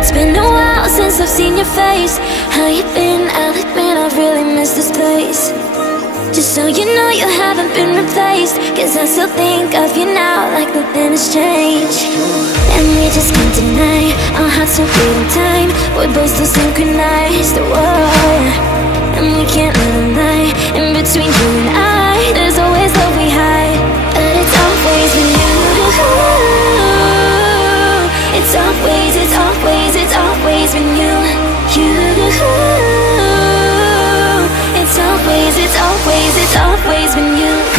It's been a while since I've seen your face. How you been? I'll admit I've really missed this place. Just so you know you haven't been replaced, 'cause I still think of you now like nothing has changed. And we just can't deny our hearts are beating time. We're both still synchronized, whoa. And we can't let a lie in between you and I. There's always love we hide, but it's always with you. It's always, it's always, it's always with you. It's always, it's always, it's always with you.